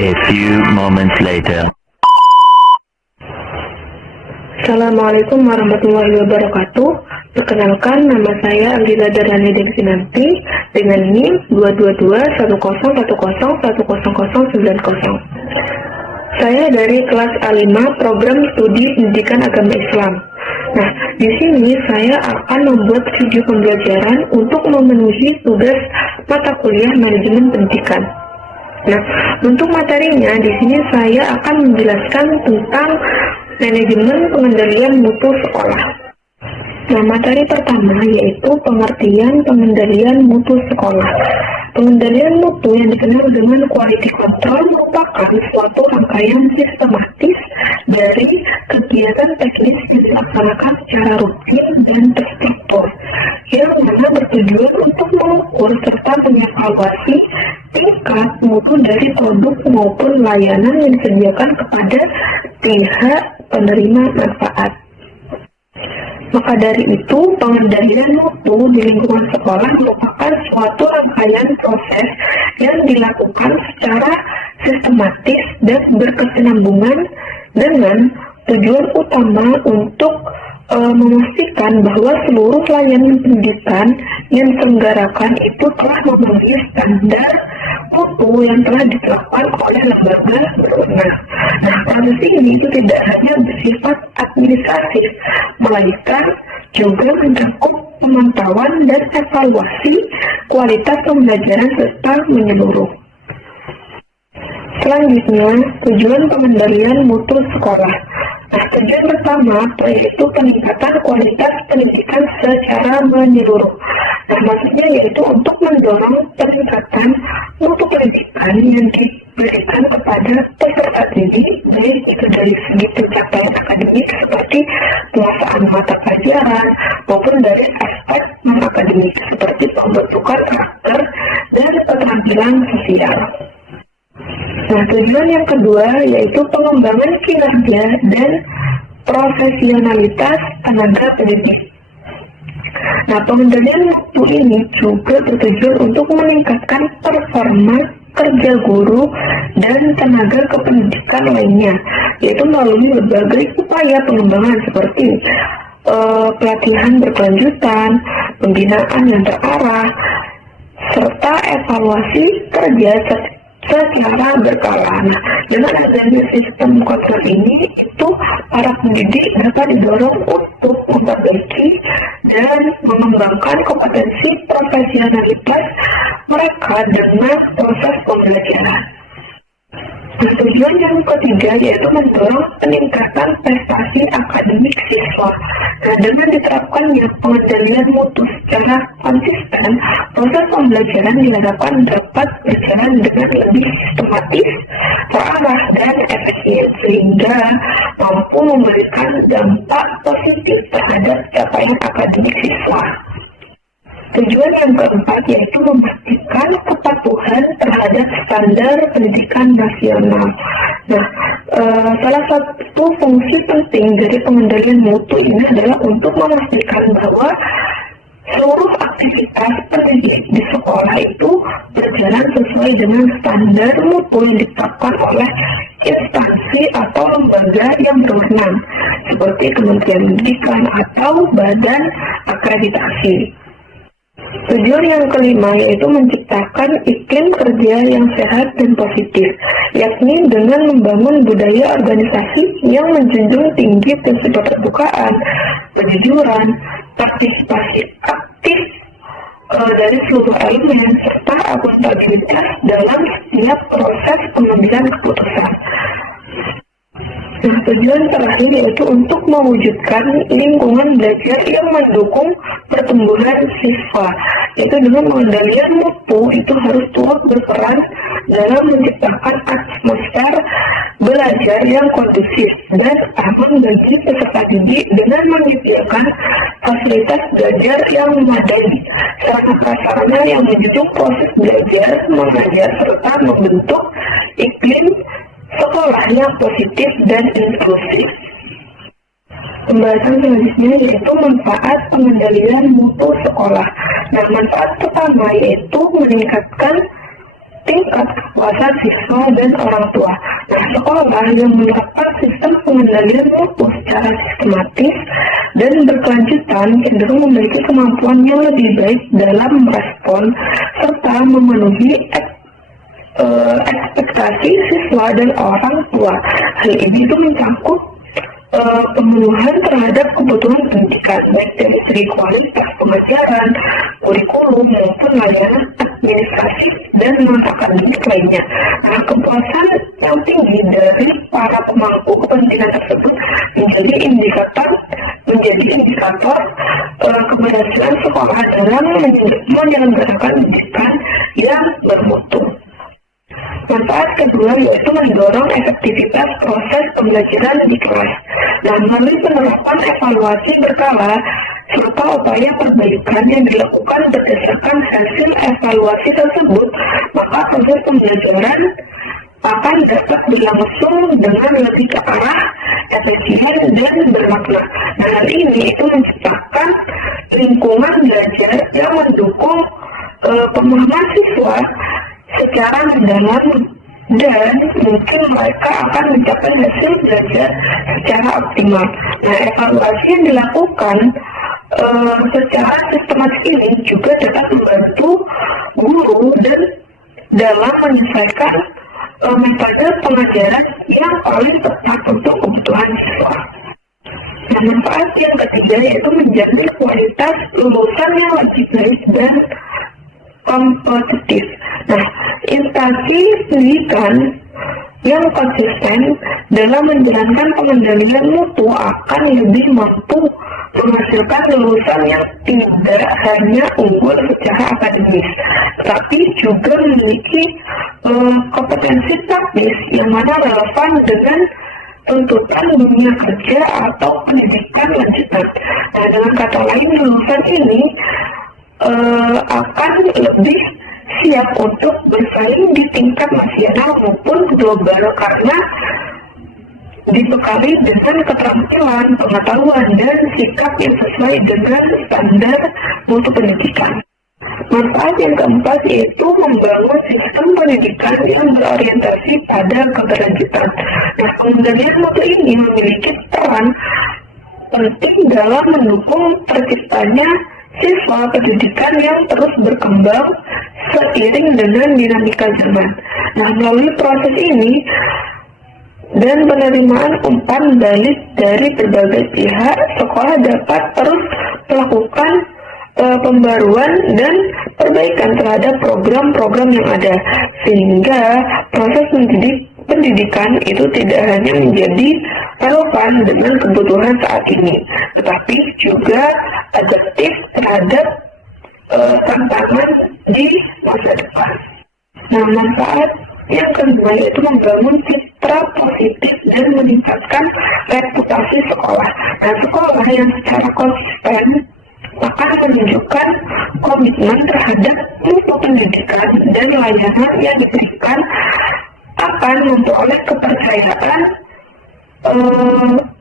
A few moments later. Assalamualaikum warahmatullahi wabarakatuh. Perkenalkan, nama saya Alila Darani Dengsinanti dengan NIM 2221010101090. Saya dari kelas A5 Program Studi Pendidikan Agama Islam. Nah, di sini saya akan membuat video pembelajaran untuk memenuhi tugas mata kuliah manajemen pendidikan. Nah, untuk materinya di sini saya akan menjelaskan tentang manajemen pengendalian mutu sekolah. Nah, materi pertama yaitu pengertian pengendalian mutu sekolah. Pengendalian mutu yang dikenal dengan quality control merupakan suatu rangkaian sistematis dari kegiatan teknis yang dilaksanakan secara rutin dan terstruktur, yang mana bertujuan untuk mengukur serta mengevaluasi tingkat mutu dari produk maupun layanan yang disediakan kepada pihak penerima manfaat. Maka dari itu, pengendalian mutu di lingkungan sekolah merupakan suatu rangkaian proses yang dilakukan secara sistematis dan berkesinambungan dengan tujuan utama untuk memastikan bahwa seluruh layanan pendidikan yang diselenggarakan itu telah memenuhi standar mutu yang telah ditetapkan oleh lembaga berwenang. Nah, proses ini itu tidak hanya bersifat administratif, melainkan juga mencakup pemantauan dan evaluasi kualitas pembelajaran serta menyeluruh. Selanjutnya, tujuan pengendalian mutu sekolah. Nah, tujuan pertama yaitu peningkatan kualitas pendidikan secara menyeluruh. Nah, maksudnya yaitu untuk mendorong peningkatan mutu pendidikan yang diberikan kepada peserta didik, baik itu dari segi pencapaian akademik seperti penguasaan mata pelajaran maupun dari aspek non-akademik seperti pembentukan karakter dan keterampilan sosial. Nah, tujuan yang kedua yaitu pengembangan kinerja dan profesionalitas tenaga pendidik. Nah, pengendalian mutu ini juga bertujuan untuk meningkatkan performa kerja guru dan tenaga kependidikan lainnya, yaitu melalui berbagai upaya pengembangan seperti pelatihan berkelanjutan, pembinaan yang terarah, serta evaluasi kerja secara berkala. Nah, dengan adanya sistem kontrol ini, itu para pendidik dapat didorong untuk memperbaiki dan mengembangkan kompetensi profesionalitas mereka dengan proses pembelajaran. Nah, tujuan yang ketiga yaitu mendorong peningkatan prestasi akademik siswa. Nah, dengan diterapkannya pengendalian mutu secara konsisten, proses pembelajaran diharapkan dapat berjalan dengan lebih sistematis, terarah, dan efisien, sehingga mampu memberikan dampak positif terhadap capaian akademik siswa. Tujuan yang keempat yaitu memastikan kepatuhan terhadap standar pendidikan nasional. Nah, salah satu fungsi penting dari pengendalian mutu ini adalah untuk memastikan bahwa seluruh aktivitas pendidik di sekolah itu berjalan sesuai dengan standar mutu yang ditetapkan oleh instansi atau lembaga yang berwenang, seperti Kementerian Pendidikan atau Badan Akreditasi. Tujuan yang kelima yaitu menciptakan iklim kerja yang sehat dan positif, yakni dengan membangun budaya organisasi yang menjunjung tinggi prinsip keterbukaan, kejujuran, partisipasi aktif dari seluruh elemen, serta akuntabilitas dalam setiap proses pengambilan keputusan. Nah, tujuan terakhir yaitu untuk mewujudkan lingkungan belajar yang mendukung pertumbuhan siswa, yaitu dengan pengendalian mutu itu harus turut berperan dalam menciptakan atmosfer belajar yang kondusif dan aman bagi peserta didik dengan menyediakan fasilitas belajar yang memadai, sarana-prasarana yang mendukung proses belajar, mengajar, serta membentuk iklim sekolah yang positif dan inklusif. Pembahasan selanjutnya yaitu manfaat pengendalian mutu sekolah. Nah, manfaat pertama yaitu meningkatkan tingkat kepuasan siswa dan orang tua. Nah, sekolah yang menerapkan sistem pengendalian mutu secara sistematis dan berkelanjutan cenderung memiliki kemampuan yang lebih baik dalam merespon serta memenuhi ekspektasi siswa dan orang tua. Hal ini itu mencakup pemenuhan terhadap kebutuhan pendidikan, baik dari segi kualitas pengajaran, kurikulum, maupun layanan administratif dan non-akademik lainnya. Nah, kepuasan yang tinggi dari para pemangku kepentingan tersebut menjadi indikator keberhasilan sekolah dalam menyelenggarakan pendidikan yang bermutu. Manfaat kedua yaitu mendorong efektivitas proses pembelajaran di kelas. Nah, melalui penerapan evaluasi berkala serta upaya perbaikan yang dilakukan berdasarkan hasil evaluasi tersebut, maka proses pembelajaran akan dapat berlangsung dengan lebih ke arah efisien dan bermakna. Nah, hal ini itu menciptakan lingkungan belajar yang mendukung pemahaman siswa secara mendalam dan mungkin mereka akan mencapai hasil belajar secara optimal. Nah, evaluasi yang dilakukan secara sistematis ini juga dapat membantu guru dan dalam menyelesaikan metode pengajaran yang paling tepat untuk kebutuhan siswa. Nah, manfaat yang ketiga yaitu menjamin kualitas lulusan yang lebih baik dan kompetitif. Nah, instansi pendidikan yang konsisten dalam menjalankan pengendalian mutu akan lebih mampu menghasilkan lulusan yang tidak hanya unggul secara akademis, tapi juga memiliki kompetensi praktis yang mana relevan dengan tuntutan dunia kerja atau pendidikan lanjutan. Nah, dengan kata lain, lulusan ini akan lebih siap untuk bersaing di tingkat nasional maupun global karena dibekali dengan keterampilan, pengetahuan, dan sikap yang sesuai dengan standar mutu pendidikan. Manfaat yang keempat yaitu membangun sistem pendidikan yang berorientasi pada keberlanjutan. Nah, pengendalian mutu ini memiliki peran penting dalam mendukung terciptanya siswa pendidikan yang terus berkembang seiring dengan dinamika zaman. Nah, melalui proses ini dan penerimaan umpan balik dari berbagai pihak, sekolah dapat terus melakukan pembaruan dan perbaikan terhadap program-program yang ada, sehingga proses pendidikan itu tidak hanya menjadi relevan dengan kebutuhan saat ini, tetapi juga adaptif terhadap tantangan di masa depan. Nah, manfaat yang kedua yaitu membangun citra positif dan meningkatkan reputasi sekolah. Nah, sekolah yang secara konsisten akan menunjukkan komitmen terhadap mutu pendidikan dan layanan yang diberikan akan memperoleh kepercayaan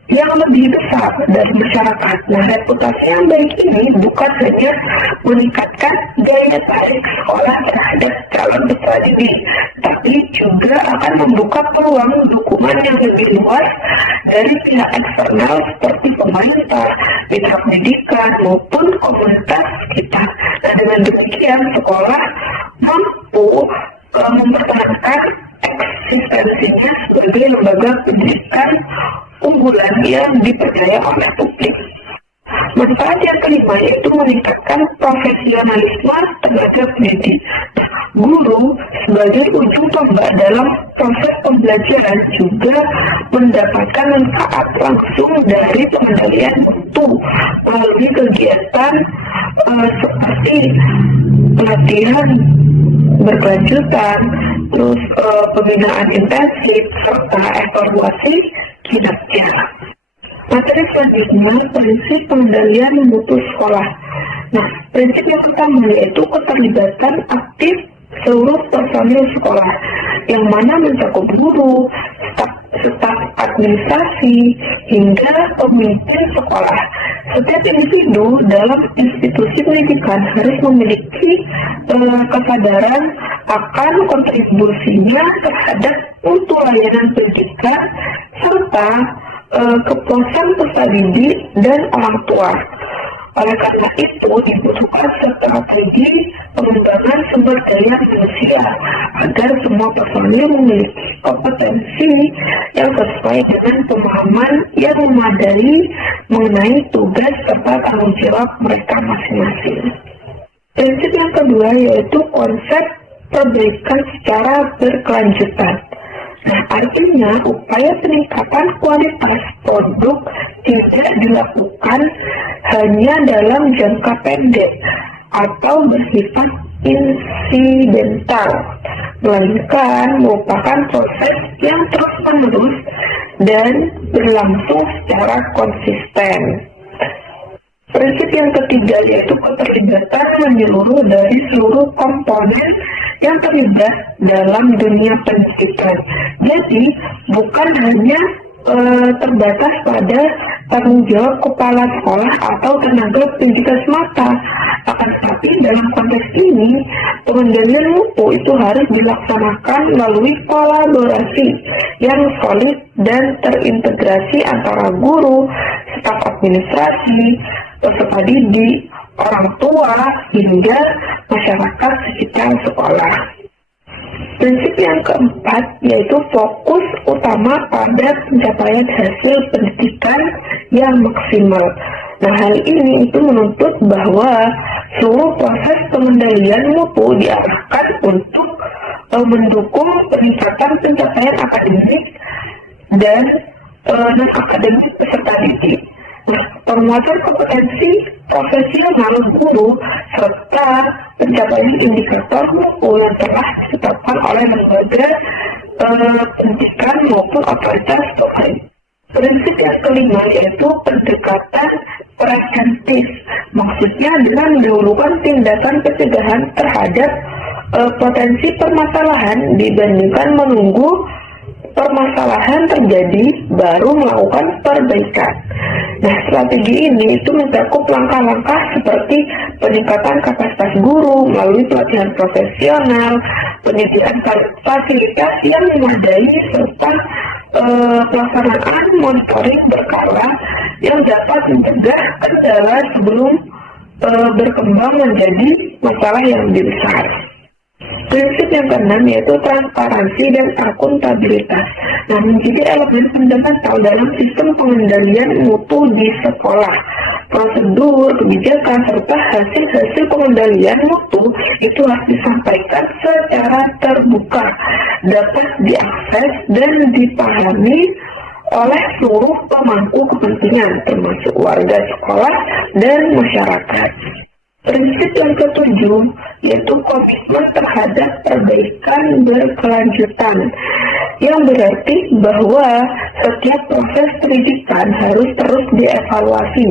yang lebih besar dari masyarakat. Nah, reputasi yang baik ini bukan hanya meningkatkan daya tarik sekolah terhadap calon peserta didik, tapi juga akan membuka peluang dukungan yang lebih luas dari pihak eksternal seperti pemerintah, pihak pendidikan, maupun komunitas kita. Nah, dengan demikian sekolah mampu mempertahankan eksistensinya sebagai lembaga pendidikan unggulan yang dipercaya oleh publik. Manfaat yang kelima yaitu meningkatkan profesionalisme tenaga pendidik. Guru sebagai ujung tombak dalam proses pembelajaran juga mendapatkan manfaat langsung dari pengendalian mutu melalui kegiatan seperti pelatihan berkelanjutan, terus pembinaan intensif, serta evaluasi kinerja. Materi selanjutnya, prinsip pengendalian mutu sekolah. Nah, prinsip yang pertama yaitu keterlibatan aktif seluruh personil sekolah, yang mana mencakup guru, staf administrasi, hingga pemimpin sekolah, Setiap individu dalam institusi pendidikan harus memiliki kesadaran akan kontribusinya terhadap mutu layanan pendidikan serta kepuasan peserta didik dan orang tua. Oleh karena itu, dibutuhkan strategi pengembangan sumber daya manusia agar semua personil memiliki kompetensi yang sesuai dengan pemahaman yang memadai mengenai tugas serta tanggung jawab mereka masing-masing. Prinsip yang kedua yaitu konsep perbaikan secara berkelanjutan. Nah, artinya upaya peningkatan kualitas produk tidak dilakukan hanya dalam jangka pendek atau bersifat insidental, melainkan merupakan proses yang terus-menerus dan berlangsung secara konsisten. Prinsip yang ketiga yaitu keterlibatan menyeluruh dari seluruh komponen yang terlibat dalam dunia pendidikan. Jadi bukan hanya terbatas pada tanggung jawab kepala sekolah atau tenaga pendidikan semata. Akan tetapi dalam konteks ini, pengendalian mutu itu harus dilaksanakan melalui kolaborasi yang solid dan terintegrasi antara guru, staf administrasi, peserta didik, orang tua, hingga masyarakat sekitar sekolah. Prinsip yang keempat yaitu fokus utama pada pencapaian hasil pendidikan yang maksimal. Nah, hal ini itu menuntut bahwa seluruh proses pengendalian mutu diarahkan untuk mendukung peningkatan pencapaian akademik dan non-akademik peserta didik. Nah, penguatan kompetensi profesional guru serta pencapaian indikator mutu yang telah ditetapkan oleh lembaga pendidikan maupun otoritas terkait. Prinsip yang kelima yaitu pendekatan preventif, maksudnya dengan mendahulukan tindakan pencegahan terhadap potensi permasalahan dibandingkan menunggu permasalahan terjadi baru melakukan perbaikan. Nah, strategi ini itu mencakup langkah-langkah seperti peningkatan kapasitas guru melalui pelatihan profesional, penyediaan fasilitas yang memadai serta pelaksanaan monitoring berkala yang dapat mencegah kendala sebelum berkembang menjadi masalah yang lebih besar. Prinsip yang keenam yaitu transparansi dan akuntabilitas. Nah, menjadi elemen fundamental dalam sistem pengendalian mutu di sekolah. Prosedur, kebijakan, serta hasil-hasil pengendalian mutu itu harus disampaikan secara terbuka, dapat diakses dan dipahami oleh seluruh pemangku kepentingan, termasuk warga sekolah dan masyarakat. Prinsip yang ketujuh yaitu komitmen terhadap perbaikan berkelanjutan, yang berarti bahwa setiap proses pendidikan harus terus dievaluasi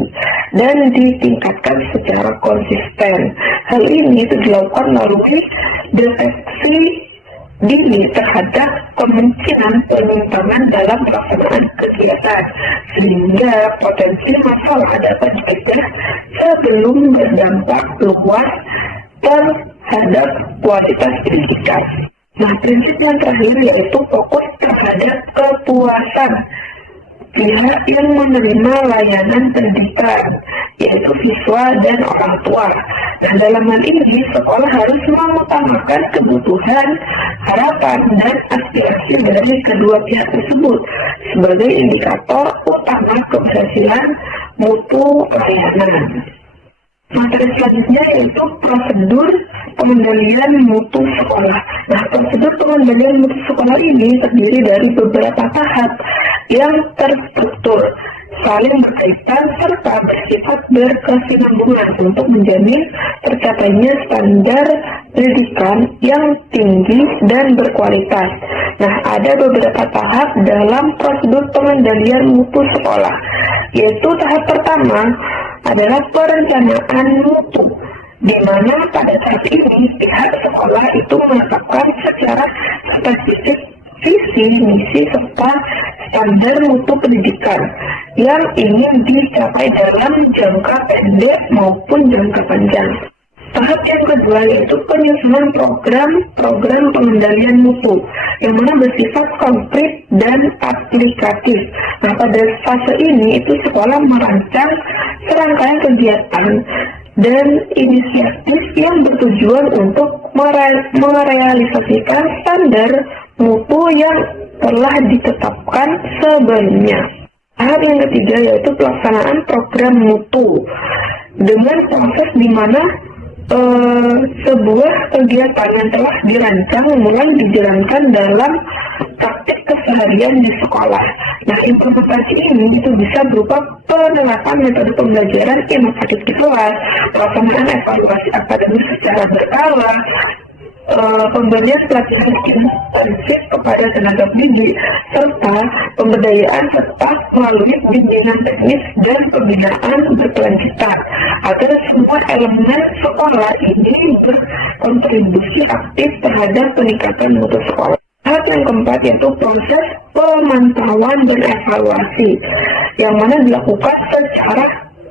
dan ditingkatkan secara konsisten. Hal ini dilakukan melalui deteksi dini terhadap kemungkinan penyimpangan dalam pelaksanaan kegiatan, sehingga potensi masalah dapat dicegah sebelum berdampak luas terhadap kualitas pendidikan. Nah, prinsip yang terakhir yaitu fokus terhadap kepuasan pihak yang menerima layanan pendidikan, yaitu siswa dan orang tua. Nah, dalam hal ini, sekolah harus mengutamakan kebutuhan, harapan, dan aspirasi dari kedua pihak tersebut sebagai indikator utama keberhasilan mutu layanan. Materi selanjutnya yaitu prosedur pengendalian mutu sekolah. Nah, prosedur pengendalian mutu sekolah ini terdiri dari beberapa tahap yang terstruktur, saling berkaitan serta bersifat berkesinambungan untuk menjamin tercapainya standar pendidikan yang tinggi dan berkualitas. Nah, ada beberapa tahap dalam prosedur pengendalian mutu sekolah, yaitu tahap pertama adalah perencanaan mutu, di mana pada saat ini pihak sekolah itu menetapkan secara spesifik visi, misi, serta standar mutu pendidikan yang ingin dicapai dalam jangka pendek maupun jangka panjang. Tahap yang kedua yaitu penyusunan program pengendalian mutu yang mana bersifat konkret dan aplikatif. Nah, pada fase ini itu sekolah merancang serangkaian kegiatan dan inisiatif yang bertujuan untuk merealisasikan standar mutu yang telah ditetapkan sebelumnya. Tahap yang ketiga yaitu pelaksanaan program mutu dengan proses di mana sebuah kegiatan yang telah dirancang mulai dijalankan dalam praktik keseharian di sekolah. Nah, implementasi ini itu bisa berupa penerapan metode pembelajaran inovatif di kelas, pelaksanaan evaluasi akademis secara berkala, pemberian pelatihan intensif kepada tenaga pendidik, serta pemberdayaan staff melalui bimbingan teknis dan pembinaan berkelanjutan agar semua elemen sekolah ini berkontribusi aktif terhadap peningkatan mutu sekolah. Tahap yang keempat yaitu proses pemantauan dan evaluasi yang mana dilakukan secara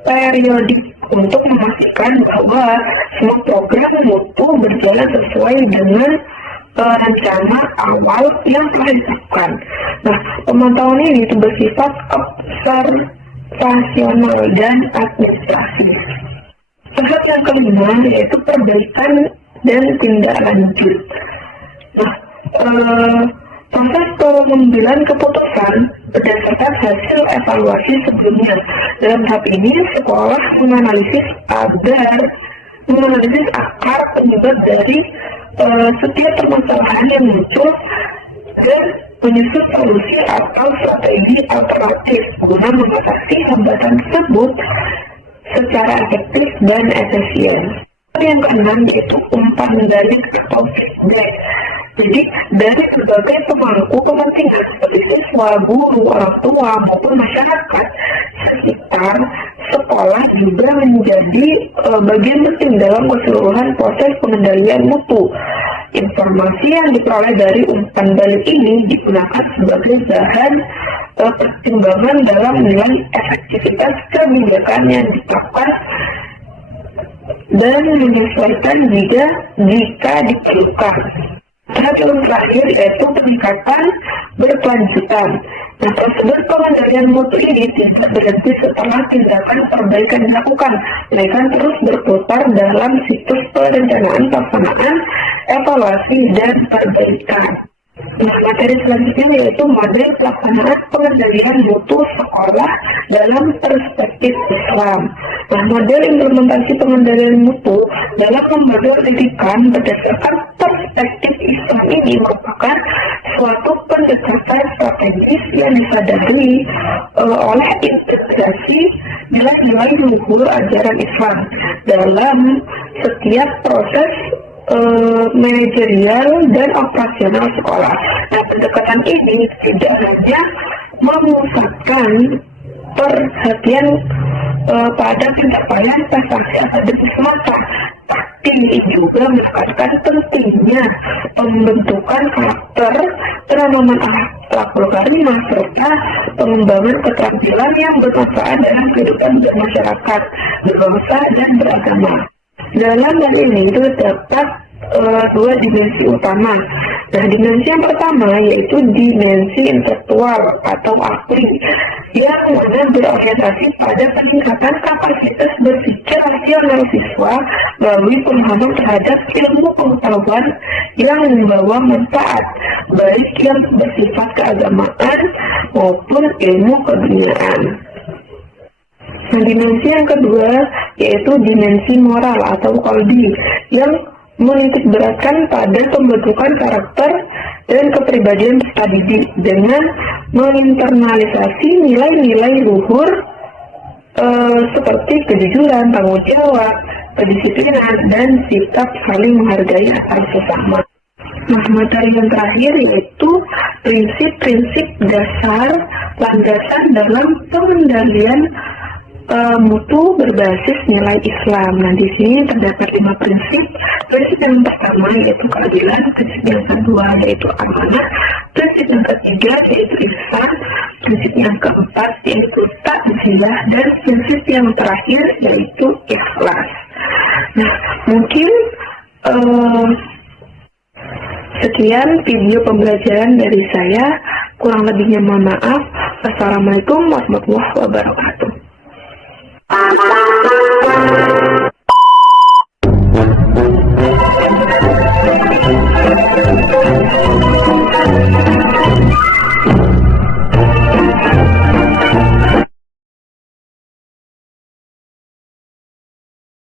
periodik untuk memastikan bahwa semua program mutu berjalan sesuai dengan rencana awal yang telah ditetapkan. Nah, pemantauan ini itu bersifat observasional dan administratif. Tahap yang kelima yaitu perbaikan dan tindak lanjut. Nah, proses pengambilan keputusan berdasarkan hasil evaluasi sebelumnya. Dalam tahap ini, sekolah menganalisis akar penyebab dari setiap permasalahan yang muncul dan menyusun solusi atau strategi alternatif guna mengatasi hambatan tersebut secara efektif dan efisien. Yang keenam yaitu umpan balik atau feedback. Jadi dari berbagai pemangku kepentingan seperti siswa, guru, orang tua maupun masyarakat sekitar sekolah juga menjadi bagian penting dalam keseluruhan proses pengendalian mutu. Informasi yang diperoleh dari umpan balik ini digunakan sebagai bahan pertimbangan dalam menilai efektivitas kebijakan yang ditetapkan dan menyesuaikan jika diperlukan. Tahap yang terakhir yaitu peningkatan berkelanjutan. Nah, prosedur pengendalian mutu ini tidak berhenti setelah tindakan perbaikan dilakukan, melainkan terus berputar dalam siklus perencanaan, pelaksanaan, evaluasi, dan perbaikan. Nah, materi selanjutnya yaitu model pelaksanaan pengendalian mutu sekolah dalam perspektif Islam. Nah, model implementasi pengendalian mutu dalam lembaga pendidikan berdasarkan perspektif Islam ini merupakan suatu pendekatan strategis yang disadari oleh integrasi nilai-nilai luhur ajaran Islam dalam setiap proses manajerial dan operasional sekolah. Nah, pendekatan ini tidak hanya memusatkan perhatian pada pencapaian prestasi akademis semata, tapi juga menekankan pentingnya pembentukan karakter, penanaman akhlakul karimah, serta pengembangan keterampilan yang bermanfaat dalam kehidupan bermasyarakat, berbangsa, dan beragama. Dalam hal ini terdapat dua dimensi utama. Nah, dimensi yang pertama yaitu dimensi intelektual atau akli yang mana berorientasi pada peningkatan kapasitas berpikir rasional siswa melalui pemahaman terhadap ilmu pengetahuan yang membawa manfaat, baik yang bersifat keagamaan maupun ilmu keduniaan. Nah, dimensi yang kedua yaitu dimensi moral atau qalbi yang menitikberatkan pada pembentukan karakter dan kepribadian peserta didik dengan menginternalisasi nilai-nilai luhur seperti kejujuran, tanggung jawab, kedisiplinan, dan sikap saling menghargai antar sesama. Nah, materi yang terakhir yaitu prinsip-prinsip dasar landasan dalam pengendalian mutu berbasis nilai Islam. Nah, di sini terdapat 5 prinsip. Prinsip yang pertama yaitu keadilan, prinsip yang kedua yaitu amanah, prinsip yang ketiga yaitu ihsan, prinsip yang keempat yaitu lillah, dan prinsip yang terakhir yaitu ikhlas. Nah, mungkin sekian video pembelajaran dari saya. Kurang lebihnya mohon maaf. Wassalamualaikum warahmatullahi wabarakatuh.